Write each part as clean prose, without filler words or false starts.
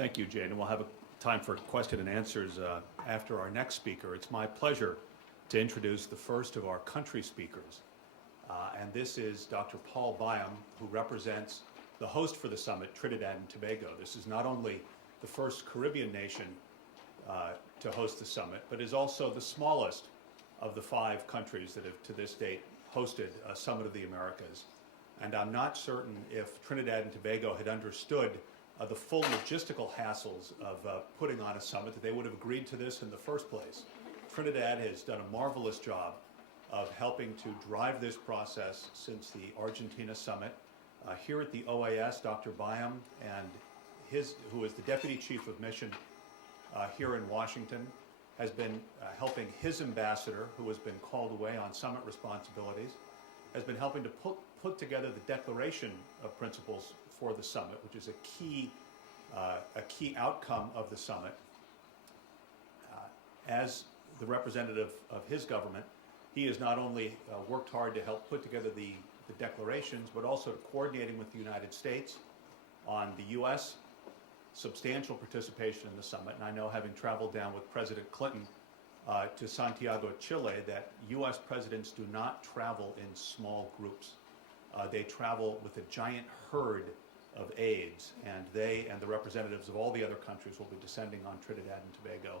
Thank you, Jane. And we'll have a time for question and answers after our next speaker. It's my pleasure to introduce the first of our country speakers. And this is Dr. Paul Byam, who represents the host for the summit, Trinidad and Tobago. This is not only the first Caribbean nation to host the summit, but is also the smallest of the 5 countries that have to this date hosted a Summit of the Americas. And I'm not certain if Trinidad and Tobago had understood the full logistical hassles of putting on a summit, that they would have agreed to this in the first place. Trinidad has done a marvelous job of helping to drive this process since the Argentina summit. Here at the OAS, Dr. Byam, and who is the Deputy Chief of Mission here in Washington, has been helping his ambassador, who has been called away on summit responsibilities, has been helping to put together the Declaration of Principles for the summit, which is a key outcome of the summit. As the representative of his government, he has not only worked hard to help put together the declarations, but also coordinating with the United States on the U.S. substantial participation in the summit. And I know, having traveled down with President Clinton to Santiago, Chile, that U.S. presidents do not travel in small groups. They travel with a giant herd of aides, and they and the representatives of all the other countries will be descending on Trinidad and Tobago.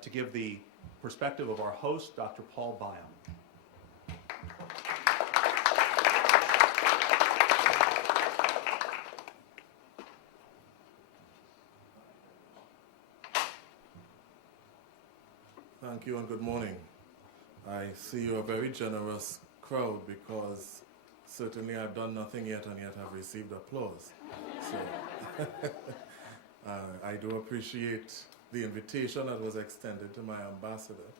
To give the perspective of our host, Dr. Paul Byam. Thank you and good morning. I see you're a very generous crowd, because certainly I've done nothing yet and yet have received applause. So I do appreciate the invitation that was extended to my ambassador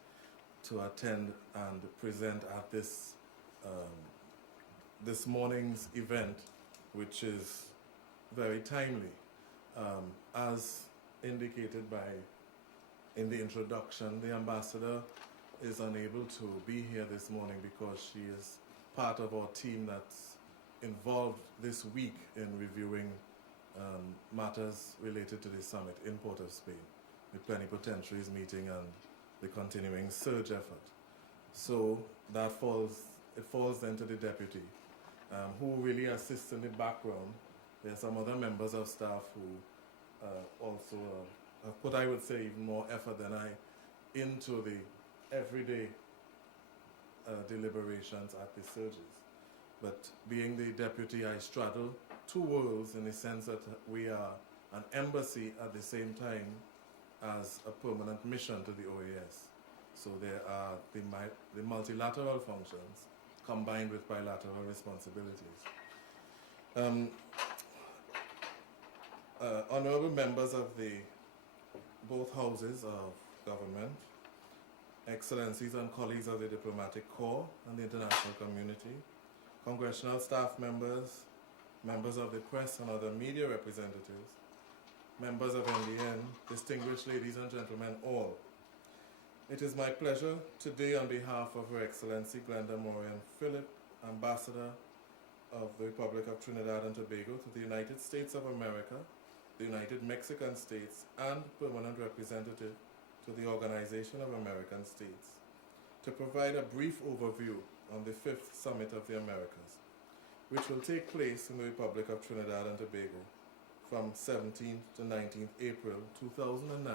to attend and present at this this morning's event, which is very timely. As indicated in the introduction, the ambassador is unable to be here this morning because she is part of our team that's involved this week in reviewing matters related to the summit in Port of Spain, the plenipotentiaries meeting and the continuing surge effort. So that falls then to the deputy, who really assists in the background. There are some other members of staff who also have put, I would say, even more effort than I into the everyday deliberations at the surges. But being the deputy, I straddle 2 worlds in the sense that we are an embassy at the same time as a permanent mission to the OAS. So there are the multilateral functions combined with bilateral responsibilities. Honorable members of both houses of government, excellencies and colleagues of the diplomatic corps and the international community, congressional staff members, members of the press and other media representatives, members of NDN, distinguished ladies and gentlemen all. It is my pleasure today, on behalf of Her Excellency Glenda Moran Phillip, Ambassador of the Republic of Trinidad and Tobago to the United States of America, the United Mexican States, and Permanent Representative to the Organization of American States, to provide a brief overview on the 5th Summit of the Americas, which will take place in the Republic of Trinidad and Tobago from 17th to 19th April 2009,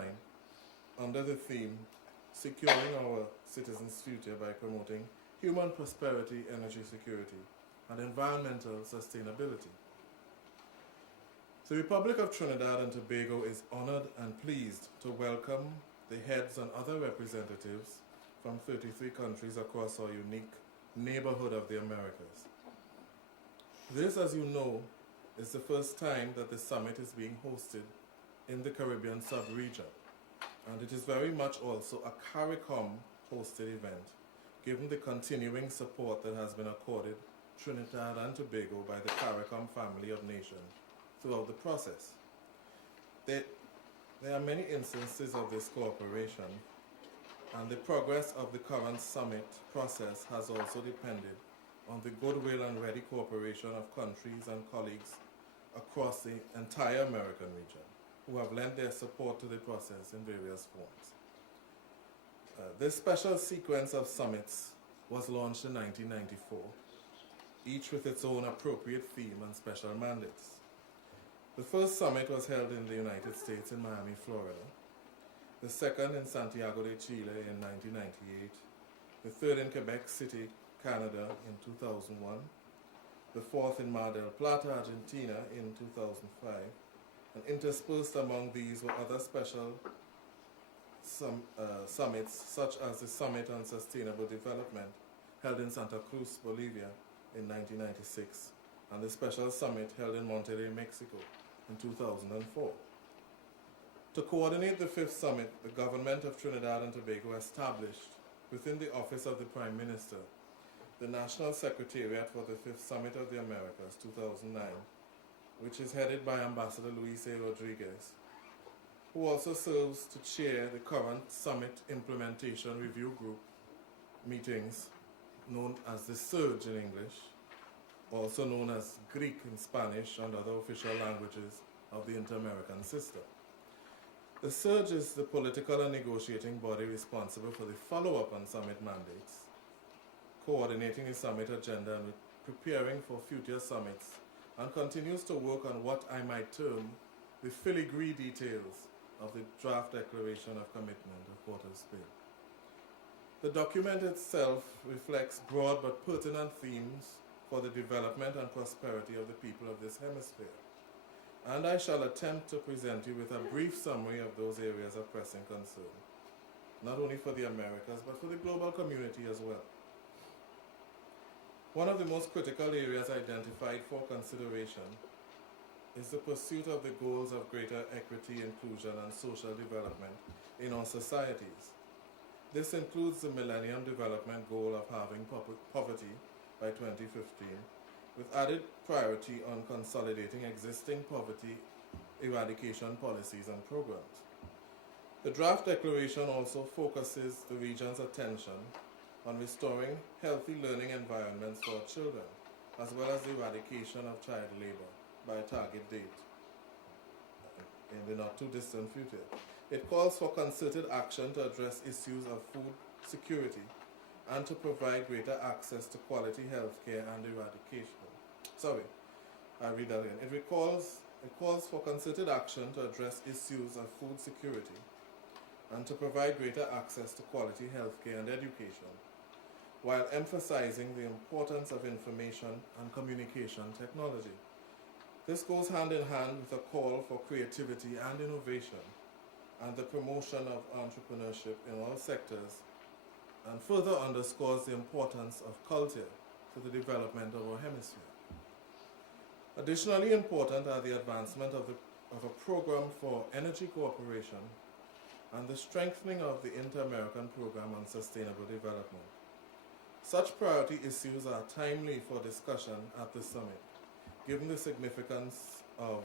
under the theme, Securing Our Citizens' Future by Promoting Human Prosperity, Energy Security, and Environmental Sustainability. The Republic of Trinidad and Tobago is honored and pleased to welcome the heads and other representatives from 33 countries across our unique neighborhood of the Americas. This, as you know, is the first time that the summit is being hosted in the Caribbean sub-region, and it is very much also a CARICOM-hosted event, given the continuing support that has been accorded Trinidad and Tobago by the CARICOM family of nations throughout the process. There are many instances of this cooperation, and the progress of the current summit process has also depended on the goodwill and ready cooperation of countries and colleagues across the entire American region. who have lent their support to the process in various forms. This special sequence of summits was launched in 1994, each with its own appropriate theme and special mandates. The first summit was held in the United States in Miami, Florida. The second in Santiago de Chile in 1998. The third in Quebec City, Canada in 2001. The fourth in Mar del Plata, Argentina in 2005. And interspersed among these were other special summits, such as the Summit on Sustainable Development held in Santa Cruz, Bolivia in 1996, and the special summit held in Monterrey, Mexico in 2004. To coordinate the fifth summit, the government of Trinidad and Tobago established, within the Office of the Prime Minister, the National Secretariat for the Fifth Summit of the Americas 2009, which is headed by Ambassador Luis A. Rodriguez, who also serves to chair the current Summit Implementation Review Group meetings, known as the SURGE in English, also known as Greek in Spanish and other official languages of the Inter-American system. The SURGE is the political and negotiating body responsible for the follow-up on summit mandates, coordinating the summit agenda and preparing for future summits, and continues to work on what I might term the filigree details of the draft Declaration of Commitment of Port of Spain. The document itself reflects broad but pertinent themes for the development and prosperity of the people of this hemisphere, and I shall attempt to present you with a brief summary of those areas of pressing concern, not only for the Americas, but for the global community as well. One of the most critical areas identified for consideration is the pursuit of the goals of greater equity, inclusion, and social development in our societies. This includes the Millennium Development Goal of halving poverty by 2015, with added priority on consolidating existing poverty eradication policies and programs. The draft declaration also focuses the region's attention on restoring healthy learning environments for children, as well as the eradication of child labor by a target date in the not too distant future. It calls for concerted action to address issues of food security and to provide greater access to quality health care and eradication. It calls for concerted action to address issues of food security and to provide greater access to quality health care and education, while emphasizing the importance of information and communication technology. This goes hand in hand with a call for creativity and innovation and the promotion of entrepreneurship in all sectors, and further underscores the importance of culture to the development of our hemisphere. Additionally important are the advancement of a program for energy cooperation and the strengthening of the Inter-American Program on Sustainable Development. Such priority issues are timely for discussion at the summit, given the significance of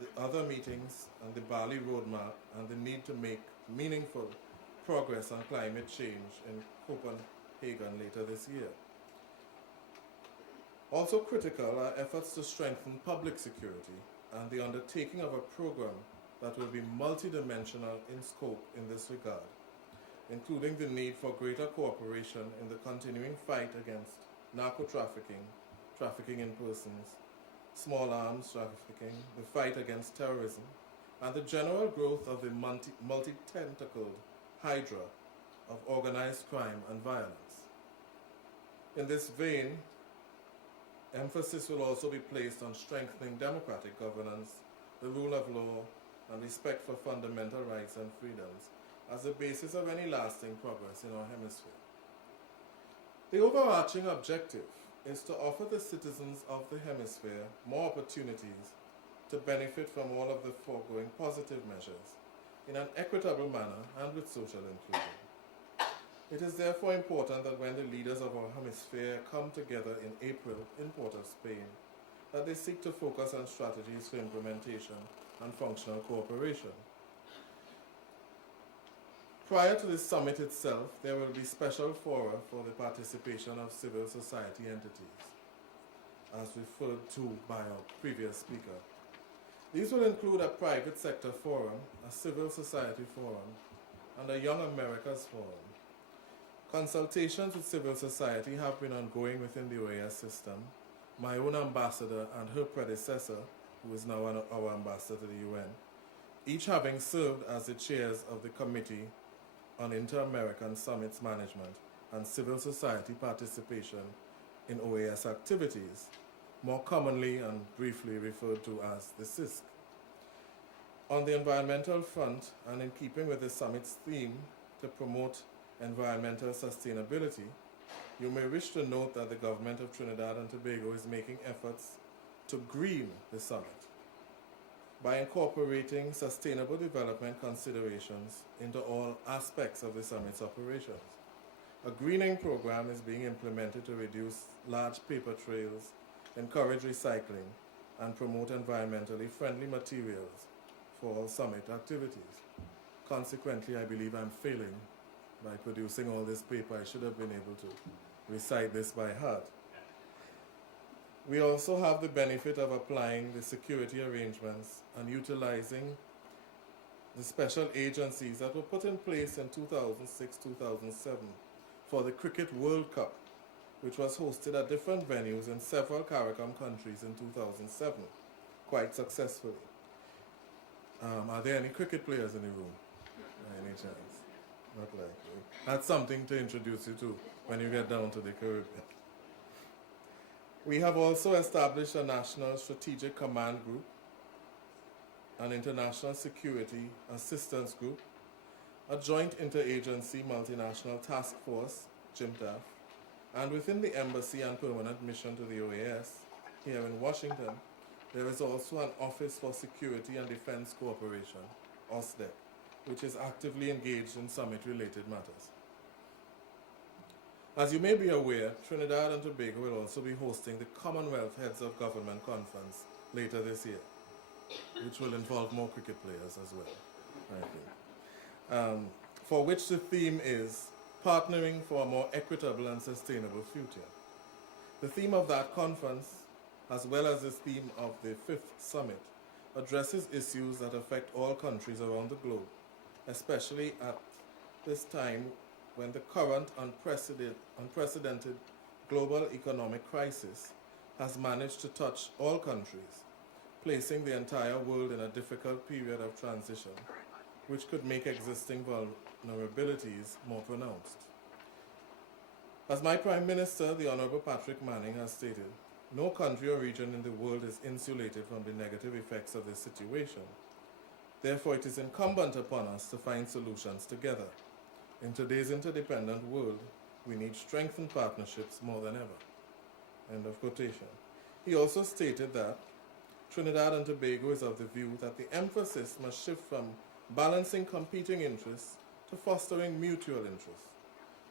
the other meetings and the Bali Roadmap and the need to make meaningful progress on climate change in Copenhagen later this year. Also critical are efforts to strengthen public security and the undertaking of a program that will be multidimensional in scope in this regard, including the need for greater cooperation in the continuing fight against narco-trafficking, trafficking in persons, small arms trafficking, the fight against terrorism, and the general growth of the multi-tentacled hydra of organized crime and violence. In this vein, emphasis will also be placed on strengthening democratic governance, the rule of law, and respect for fundamental rights and freedoms as the basis of any lasting progress in our hemisphere. The overarching objective is to offer the citizens of the hemisphere more opportunities to benefit from all of the foregoing positive measures in an equitable manner and with social inclusion. It is therefore important that when the leaders of our hemisphere come together in April in Port of Spain, that they seek to focus on strategies for implementation and functional cooperation. Prior to the summit itself, there will be special fora for the participation of civil society entities, as referred to by our previous speaker. These will include a private sector forum, a civil society forum, and a Young Americas forum. Consultations with civil society have been ongoing within the OAS system. My own ambassador and her predecessor, who is now our ambassador to the UN, each having served as the chairs of the Committee on Inter-American Summits Management and Civil Society Participation in OAS activities, more commonly and briefly referred to as the CISC. On the environmental front, and in keeping with the summit's theme to promote environmental sustainability, you may wish to note that the government of Trinidad and Tobago is making efforts to green the summit by incorporating sustainable development considerations into all aspects of the summit's operations. A greening program is being implemented to reduce large paper trails, encourage recycling, and promote environmentally friendly materials for all summit activities. Consequently, I believe I'm failing by producing all this paper. I should have been able to recite this by heart. We also have the benefit of applying the security arrangements and utilizing the special agencies that were put in place in 2006-2007 for the Cricket World Cup, which was hosted at different venues in several CARICOM countries in 2007, quite successfully. Are there any cricket players in the room? By any chance? Not likely. That's something to introduce you to when you get down to the Caribbean. We have also established a National Strategic Command Group, an International Security Assistance Group, a Joint Interagency Multinational Task Force, JIMTAF, and within the Embassy and Permanent Mission to the OAS, here in Washington, there is also an Office for Security and Defense Cooperation, OSDEC, which is actively engaged in summit-related matters. As you may be aware, Trinidad and Tobago will also be hosting the Commonwealth Heads of Government Conference later this year, which will involve more cricket players as well, I think, for which the theme is partnering for a more equitable and sustainable future. The theme of that conference, as well as the theme of the 5th summit, addresses issues that affect all countries around the globe, especially at this time when the current unprecedented global economic crisis has managed to touch all countries, placing the entire world in a difficult period of transition, which could make existing vulnerabilities more pronounced. As my Prime Minister, the Honorable Patrick Manning, has stated, no country or region in the world is insulated from the negative effects of this situation. Therefore, it is incumbent upon us to find solutions together. In today's interdependent world, we need strengthened partnerships more than ever. End of quotation. He also stated that Trinidad and Tobago is of the view that the emphasis must shift from balancing competing interests to fostering mutual interests.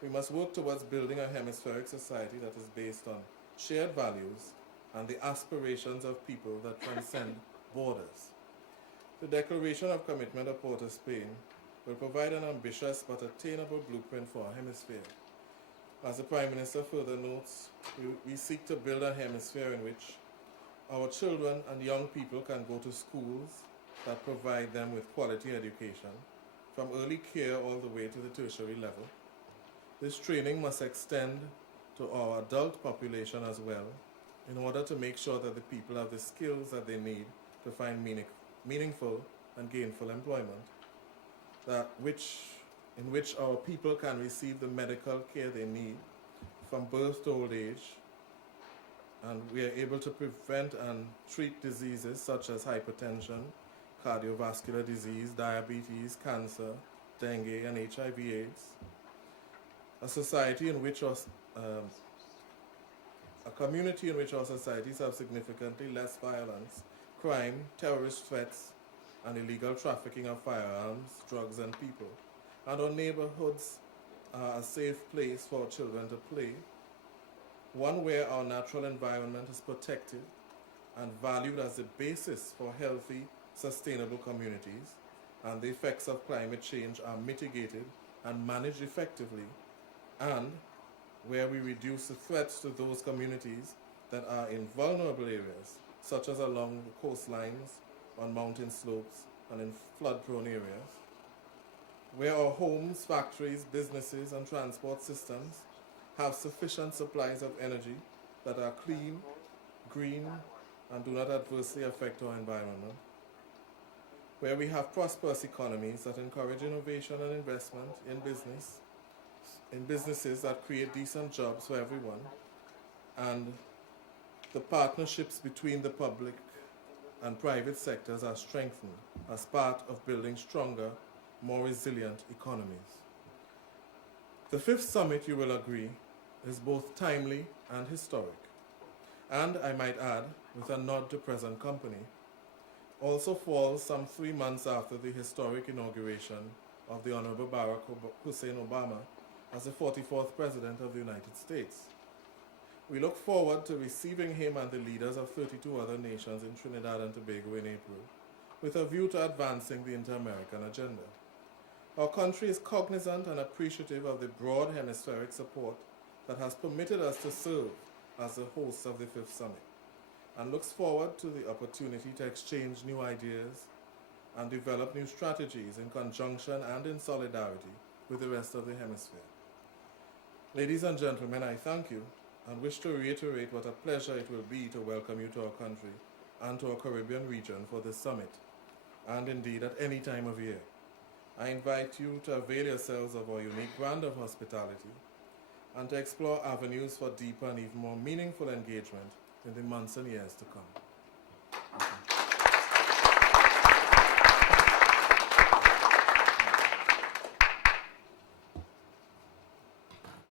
We must work towards building a hemispheric society that is based on shared values and the aspirations of people that transcend borders. The Declaration of Commitment of Port of Spain will provide an ambitious but attainable blueprint for our hemisphere. As the Prime Minister further notes, we seek to build a hemisphere in which our children and young people can go to schools that provide them with quality education, from early care all the way to the tertiary level. This training must extend to our adult population as well, in order to make sure that the people have the skills that they need to find meaningful and gainful employment, in which our people can receive the medical care they need from birth to old age, and we are able to prevent and treat diseases such as hypertension, cardiovascular disease, diabetes, cancer, dengue, and HIV/AIDS. A society in which a community in which our societies have significantly less violence, crime, terrorist threats, and illegal trafficking of firearms, drugs, and people, and our neighborhoods are a safe place for children to play, one where our natural environment is protected and valued as the basis for healthy, sustainable communities, and the effects of climate change are mitigated and managed effectively, and where we reduce the threats to those communities that are in vulnerable areas, such as along the coastlines, on mountain slopes and in flood-prone areas, where our homes, factories, businesses, and transport systems have sufficient supplies of energy that are clean, green, and do not adversely affect our environment, where we have prosperous economies that encourage innovation and investment in businesses that create decent jobs for everyone, and the partnerships between the public and private sectors are strengthened as part of building stronger, more resilient economies. The fifth summit, you will agree, is both timely and historic, and I might add, with a nod to present company, also falls some 3 months after the historic inauguration of the Honorable Barack Hussein Obama as the 44th President of the United States. We look forward to receiving him and the leaders of 32 other nations in Trinidad and Tobago in April, with a view to advancing the inter-American agenda. Our country is cognizant and appreciative of the broad hemispheric support that has permitted us to serve as the host of the fifth summit, and looks forward to the opportunity to exchange new ideas and develop new strategies in conjunction and in solidarity with the rest of the hemisphere. Ladies and gentlemen, I thank you and wish to reiterate what a pleasure it will be to welcome you to our country and to our Caribbean region for this summit, and indeed at any time of year. I invite you to avail yourselves of our unique brand of hospitality and to explore avenues for deeper and even more meaningful engagement in the months and years to come.